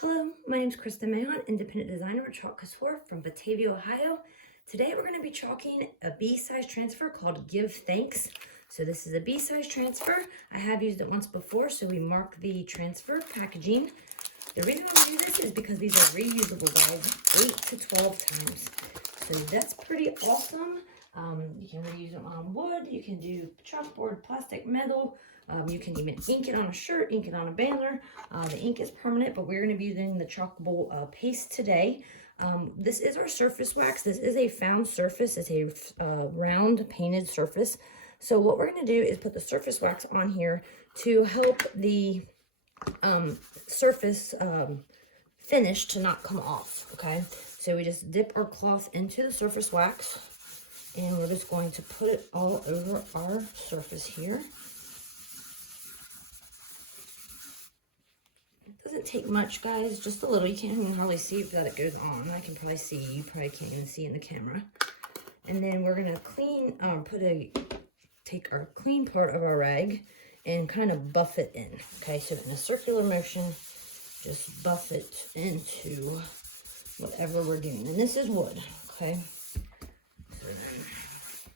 Hello, my name is Kristen Mahon, independent designer at Chalk Couture from Batavia, Ohio. Today we're going to be chalking a B-size transfer called Give Thanks. So this is a B-size transfer. I have used it once before, so we mark the transfer packaging. The reason why we do this is because these are reusable, guys, 8 to 12 times. So that's pretty awesome. You can reuse them on wood, you can do chalkboard, plastic, metal. You can even ink it on a shirt, ink it on a banner. The ink is permanent, but we're going to be using the chalkable paste today. This is our surface wax. This is a found surface. It's a round painted surface. So what we're going to do is put the surface wax on here to help the surface finish to not come off, okay? So we just dip our cloth into the surface wax, and we're just going to put it all over our surface here. Doesn't take much, guys, just a little. You can't even hardly see that it goes on. I can probably see, you probably can't even see in the camera. And then we're gonna clean, take our clean part of our rag and kind of buff it in. Okay, so in a circular motion, just buff it into whatever we're doing. And this is wood, okay? So then,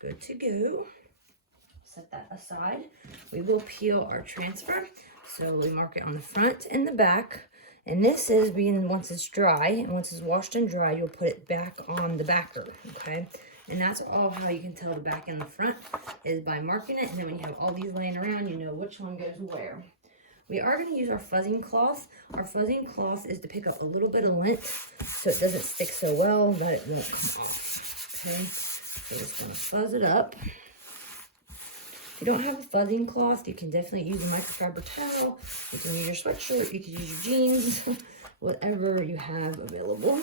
good to go. Set that aside. We will peel our transfer. So we mark it on the front and the back. And this is being, once it's dry, and once it's washed and dry, you'll put it back on the backer, okay? And that's all how you can tell the back and the front, is by marking it. And then when you have all these laying around, you know which one goes where. We are going to use our fuzzing cloth. Our fuzzing cloth is to pick up a little bit of lint so it doesn't stick so well that it won't come off, okay? So we're just going to fuzz it up. If you don't have a fuzzing cloth, you can definitely use a microfiber towel. You can use your sweatshirt, you can use your jeans, whatever you have available.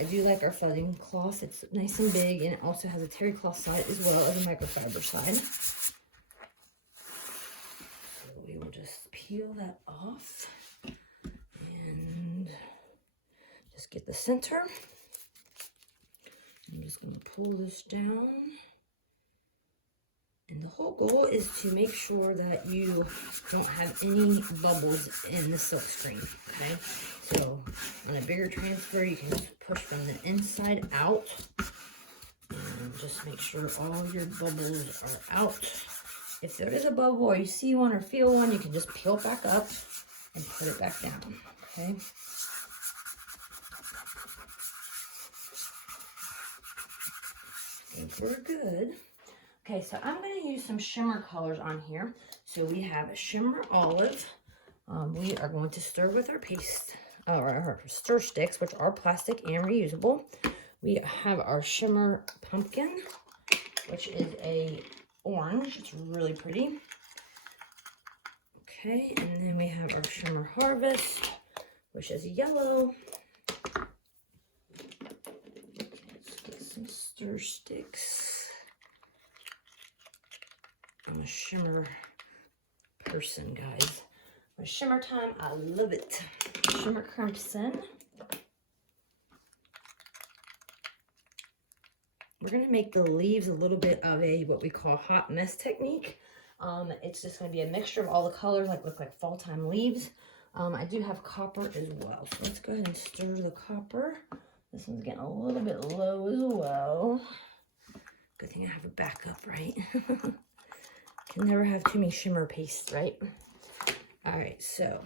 I do like our fuzzing cloth. It's nice and big, and it also has a terry cloth side as well as a microfiber side. So we will just peel that off and just get the center. I'm just going to pull this down. And the whole goal is to make sure that you don't have any bubbles in the silk screen, okay? So on a bigger transfer, you can just push from the inside out and just make sure all your bubbles are out. If there is a bubble or you see one or feel one, you can just peel it back up and put it back down, okay? And we're good. Okay, so I'm going to use some shimmer colors on here. So we have a Shimmer Olive. We are going to stir with our paste, or our stir sticks, which are plastic and reusable. We have our Shimmer Pumpkin, which is a orange. It's really pretty. Okay, and then we have our Shimmer Harvest, which is yellow. Let's get some stir sticks. I'm a shimmer person, guys. When shimmer time, I love it. Shimmer Crimson. We're going to make the leaves a little bit of a, what we call hot mess technique. It's just going to be a mixture of all the colors, like look like fall time leaves. I do have copper as well. So let's go ahead and stir the copper. This one's getting a little bit low as well. Good thing I have a backup, right? Can never have too many shimmer pastes, right? All right, so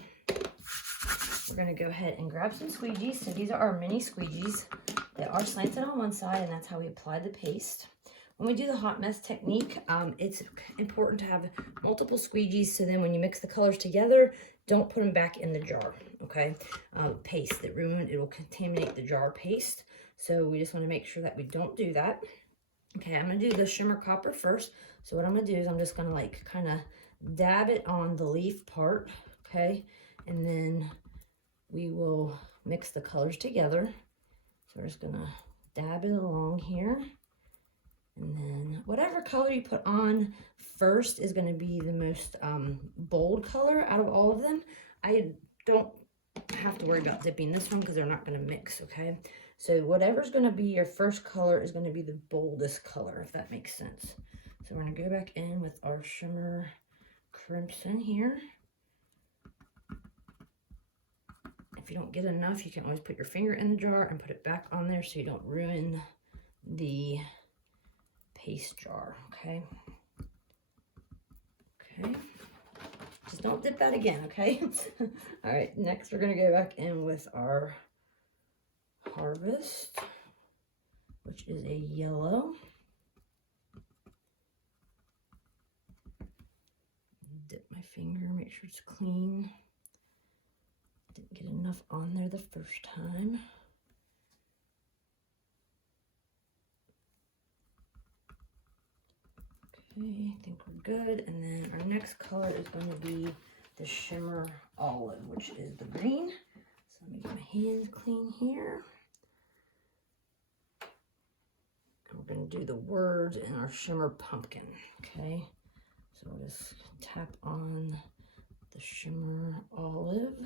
we're gonna go ahead and grab some squeegees. So these are our mini squeegees. They are slanted on one side, and that's how we apply the paste. When we do the hot mess technique, it's important to have multiple squeegees, so then when you mix the colors together, don't put them back in the jar, okay? Paste, it will contaminate the jar paste. So we just wanna make sure that we don't do that. Okay, I'm going to do the Shimmer Copper first. So what I'm going to do is I'm just going to like kind of dab it on the leaf part, okay? And then we will mix the colors together. So we're just going to dab it along here. And then whatever color you put on first is going to be the most bold color out of all of them. I don't have to worry about dipping this one because they're not going to mix, okay? So whatever's going to be your first color is going to be the boldest color, if that makes sense. So we're going to go back in with our Shimmer Crimson here. If you don't get enough, you can always put your finger in the jar and put it back on there so you don't ruin the paste jar, okay? Okay. Just don't dip that again, okay? All right, next we're gonna go back in with our Harvest, which is a yellow. Dip my finger, make sure it's clean. Didn't get enough on there the first time. Okay, I think we're good. And then our next color is going to be the Shimmer Olive, which is the green. So let me get my hands clean here. And we're going to do the words in our Shimmer Pumpkin, okay? So we'll just tap on the Shimmer Olive.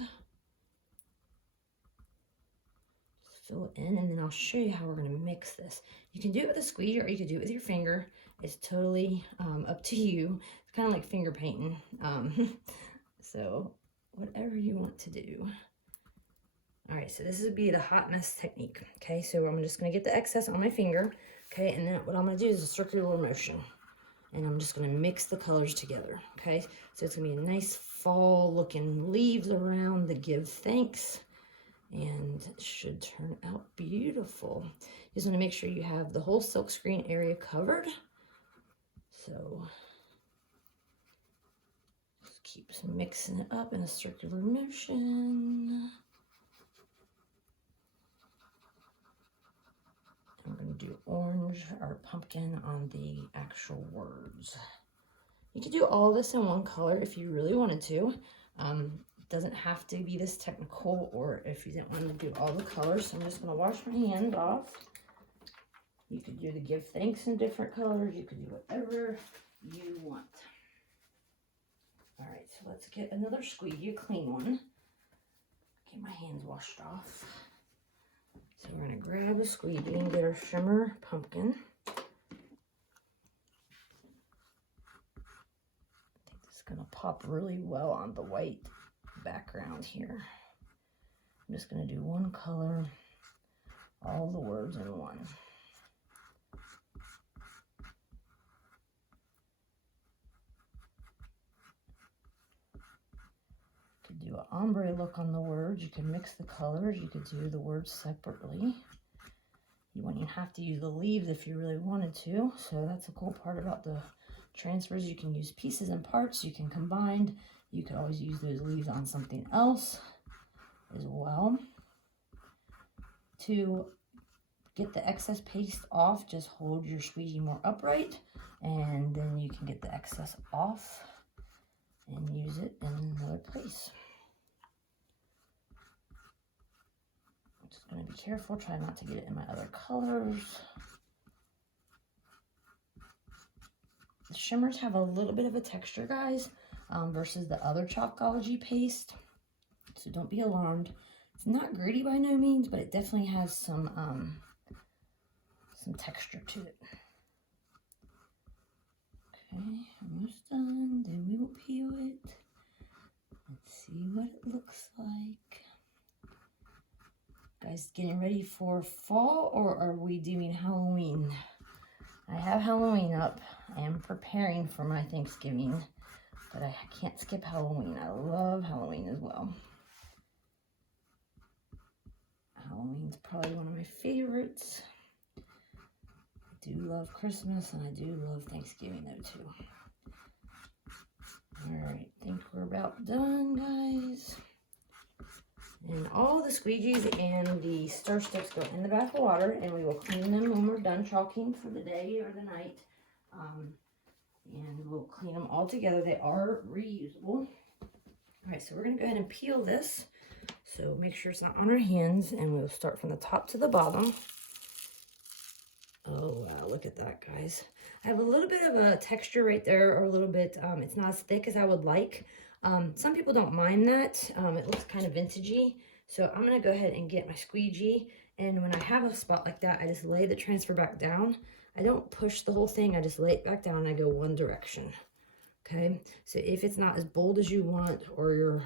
Just fill it in, and then I'll show you how we're going to mix this. You can do it with a squeegee or you can do it with your finger. It's totally up to you. It's kind of like finger painting. So whatever you want to do. All right, so this would be the hot mess technique. Okay, so I'm just going to get the excess on my finger. Okay, and then what I'm going to do is a circular motion. And I'm just going to mix the colors together. Okay, so it's going to be a nice fall looking leaves around the give thanks. And it should turn out beautiful. You just want to make sure you have the whole silk screen area covered. So just keep mixing it up in a circular motion. I'm going to do orange or pumpkin on the actual words. You could do all this in one color if you really wanted to. It doesn't have to be this technical, or if you didn't want to do all the colors. So I'm just going to wash my hands off. You could do the give thanks in different colors. You could do whatever you want. All right, so let's get another squeegee, a clean one. Get my hands washed off. So we're going to grab a squeegee and get our Shimmer Pumpkin. I think this is going to pop really well on the white background here. I'm just going to do one color, all the words in one. Do an ombre look on the words. You can mix the colors. You could do the words separately. You wouldn't even have to use the leaves if you really wanted to. So that's a cool part about the transfers. You can use pieces and parts. You can combine. You could always use those leaves on something else as well. To get the excess paste off, just hold your squeegee more upright, and then you can get the excess off and use it in another place. I'm just going to be careful, try not to get it in my other colors. The shimmers have a little bit of a texture, guys, versus the other Chalkology paste, so don't be alarmed. It's not gritty by no means, but it definitely has some texture to it. Okay, almost done. Then we will peel it. Let's see what it looks like. Guys, getting ready for fall, or are we doing Halloween? I have Halloween up. I am preparing for my Thanksgiving, but I can't skip Halloween. I love Halloween as well. Halloween's probably one of my favorites. I do love Christmas, and I do love Thanksgiving though too. Alright, I think we're about done, guys. And all the squeegees and the stir sticks go in the bath of water, and we will clean them when we're done chalking for the day or the night. And we'll clean them all together. They are reusable. Alright, so we're going to go ahead and peel this. So make sure it's not on our hands, and we'll start from the top to the bottom. Oh, wow, look at that, guys. I have a little bit of a texture right there, or a little bit, it's not as thick as I would like. Some people don't mind that. It looks kind of vintagey. So I'm going to go ahead and get my squeegee, and when I have a spot like that, I just lay the transfer back down. I don't push the whole thing. I just lay it back down, and I go one direction. Okay, so if it's not as bold as you want, or your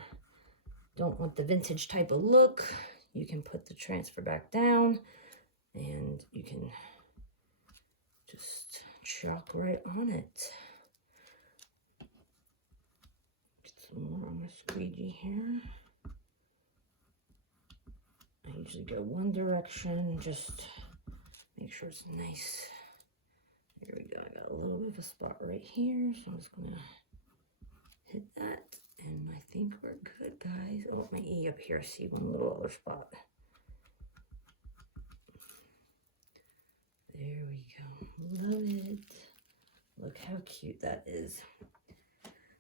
don't want the vintage type of look, you can put the transfer back down and you can just chalk right on it. Get some more on my squeegee here. I usually go one direction, just make sure it's nice. Here we go. I got a little bit of a spot right here, so I'm just gonna hit that, and I think we're good, guys. Oh, my E up here. I see one little other spot. There we go. Love it. Look how cute that is.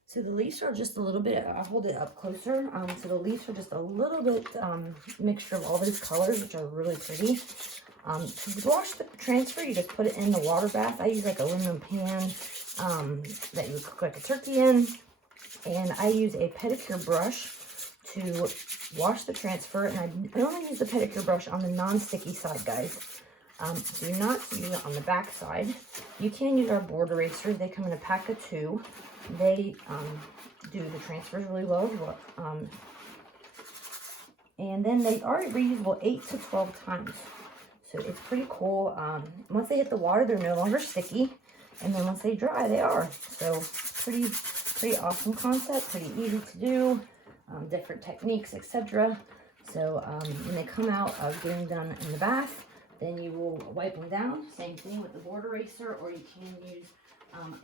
So the leaves are just a little bit, I'll hold it up closer. So the leaves are just a little bit mixture of all these colors, which are really pretty. To wash the transfer, you just put it in the water bath. I use like aluminum pan that you would cook like a turkey in. And I use a pedicure brush to wash the transfer. And I only use the pedicure brush on the non-sticky side, guys. Do not use it on the back side. You can use our board erasers. They come in a pack of 2. They do the transfers really well. And then they are reusable 8 to 12 times. So it's pretty cool. Once they hit the water, they're no longer sticky. And then once they dry, they are. So pretty awesome concept, pretty easy to do. Different techniques, etc. So when they come out of getting done in the bath, then you will wipe them down. Same thing with the board eraser, or you can use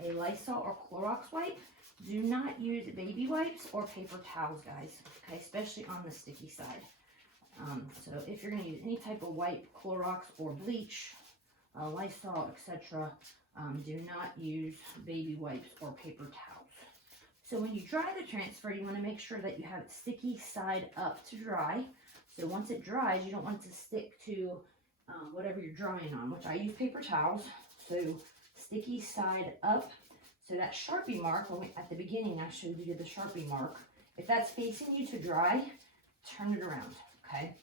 a Lysol or Clorox wipe. Do not use baby wipes or paper towels, guys, okay, especially on the sticky side. So if you're going to use any type of wipe, Clorox or bleach, Lysol, etc., do not use baby wipes or paper towels. So when you dry the transfer, you want to make sure that you have it sticky side up to dry. So once it dries, you don't want it to stick to whatever you're drying on, which I use paper towels. So sticky side up. So that Sharpie mark, at the beginning I showed you the Sharpie mark. If that's facing you to dry, turn it around, okay?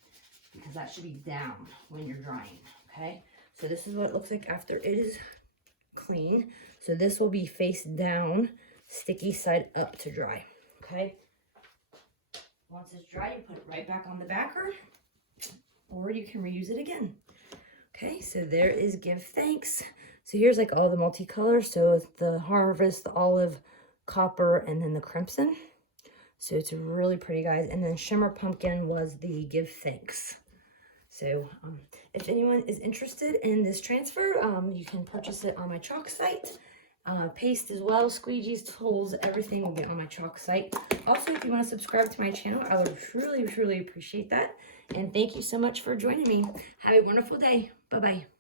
Because that should be down when you're drying, okay? So this is what it looks like after it is clean. So this will be face down, sticky side up to dry, okay? Once it's dry, you put it right back on the backer, or you can reuse it again. Okay, so there is Give Thanks. So here's like all the multicolors. So it's the Harvest, the Olive, Copper, and then the Crimson. So it's really pretty, guys. And then Shimmer Pumpkin was the Give Thanks. So if anyone is interested in this transfer, you can purchase it on my Chalk site. Paste as well, squeegees, tools, everything will be on my Chalk site. Also, if you want to subscribe to my channel, I would truly appreciate that. And thank you so much for joining me. Have a wonderful day. Bye-bye.